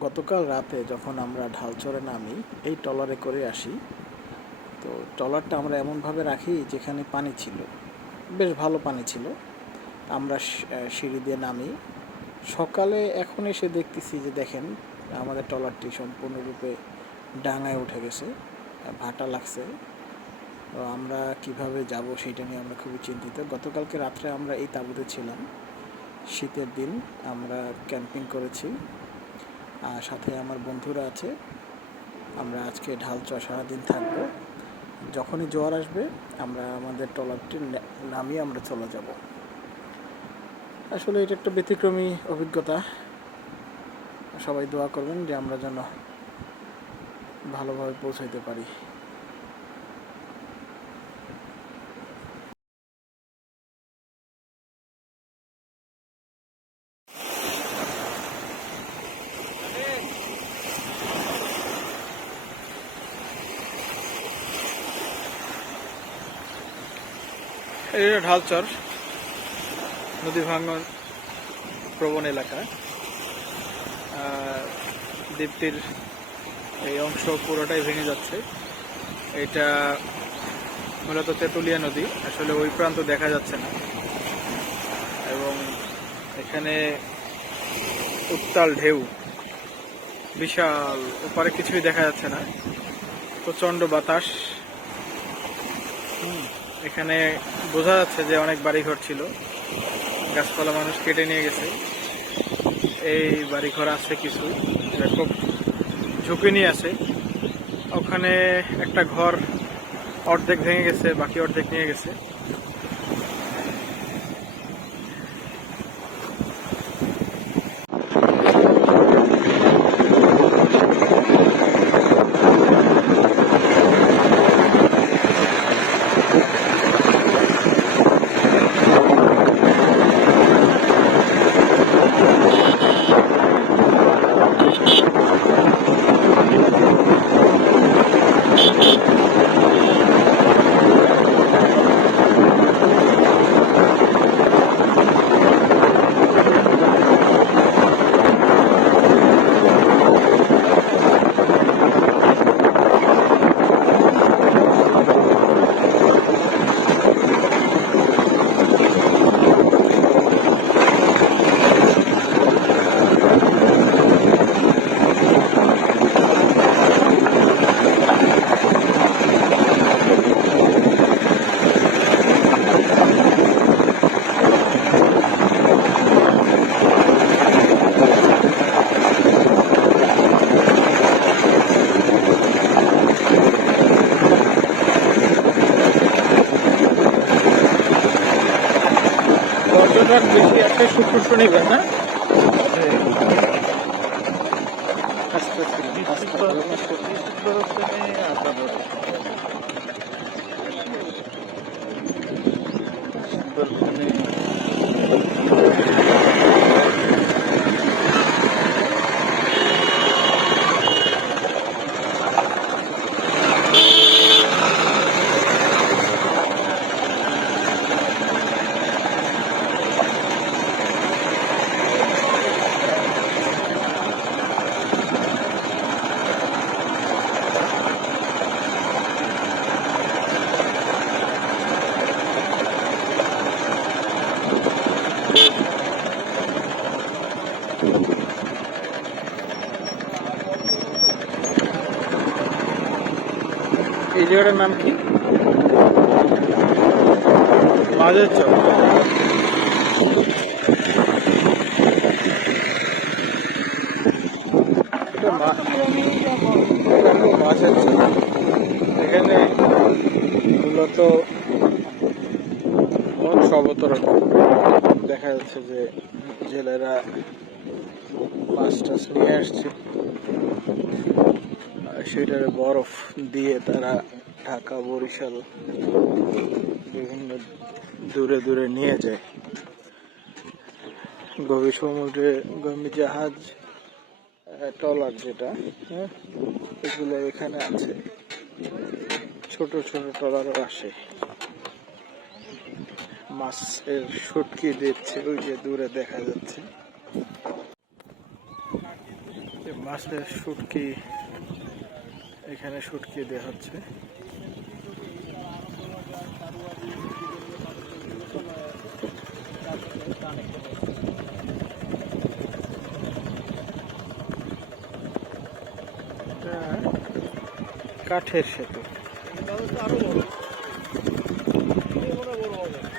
গতকাল রাতে যখন আমরা ঢালচরে নামি, এই ট্রলারে করে আসি, তো ট্রলারটা আমরা এমনভাবে রাখি যেখানে পানি ছিল। বেশ ভালো পানি ছিল। আমরা সিঁড়ি দিয়ে নামি। সকালে এখন এসে দেখতেছি যে দেখেন, আমাদের ট্রলারটি সম্পূর্ণরূপে ডাঙায় উঠে গেছে, ভাটা লাগছে। তো আমরা কীভাবে যাব সেটা নিয়ে আমরা খুবই চিন্তিত। গতকালকে রাত্রে আমরা এই তাঁবুতে ছিলাম। শীতের দিন আমরা ক্যাম্পিং করেছি। সাথে আমার বন্ধুরা আছে। আমরা আজকে ঢাল চ সারাদিন থাকব। যখনই জোয়ার আসবে, আমরা আমাদের ট্রলারটি নামিয়ে আমরা চলে যাব। আসলে এটা একটা ব্যতিক্রমী অভিজ্ঞতা। সবাই দোয়া করবেন যে আমরা যেন ভালোভাবে পৌঁছাইতে পারি। এটা ঢালচর নদী ভাঙ্গন প্রবণ এলাকা দ্বীপটির এই অংশ পুরোটাই ভেঙে যাচ্ছে। এটা মূলত তেঁতুলিয়া নদী আসলে ওই প্রান্ত দেখা যাচ্ছে না। এবং এখানে উত্তাল ঢেউ বিশাল ওপারে কিছুই দেখা যাচ্ছে না। প্রচণ্ড বাতাস। হুম, এখানে বোঝা যাচ্ছে যে অনেক বাড়িঘর ছিল। গাছপালা মানুষ কেটে নিয়ে গেছে। এই বাড়িঘর আছে কিছু খুব ঝুঁকি নিয়ে আছে। ওখানে একটা ঘর অর্ধেক ভেঙে গেছে, বাকি অর্ধেক নিয়ে গেছে। পর্যটক বেশি একটা শুক্র শনিবার না Thank আস্তে, এই জায়গাটার নাম কি? মাঝের চক এটা মা- এটা চক এখানে মূলত মৎস্য অবতরণ দেখা যাচ্ছে যে জেলেরা মাছ টাছ নিয়ে আসছে। সেটার বরফ দিয়ে তারা ঢাকা বরিশাল বিভিন্ন দূরে দূরে নিয়ে যায়। গভীর সমুদ্রে গভীর জাহাজ আহ, ট্রলার যেটা হ্যাঁ এগুলো এখানে আছে। ছোট ছোট ট্রলারও আসে। মাছের শুটকি দিচ্ছে ওই যে দূরে দেখা যাচ্ছে। মাছের শুটকি এখানে শুটকি দেওয়া হচ্ছে। কাঠের সেতু। আরও বড়। বড় হবে।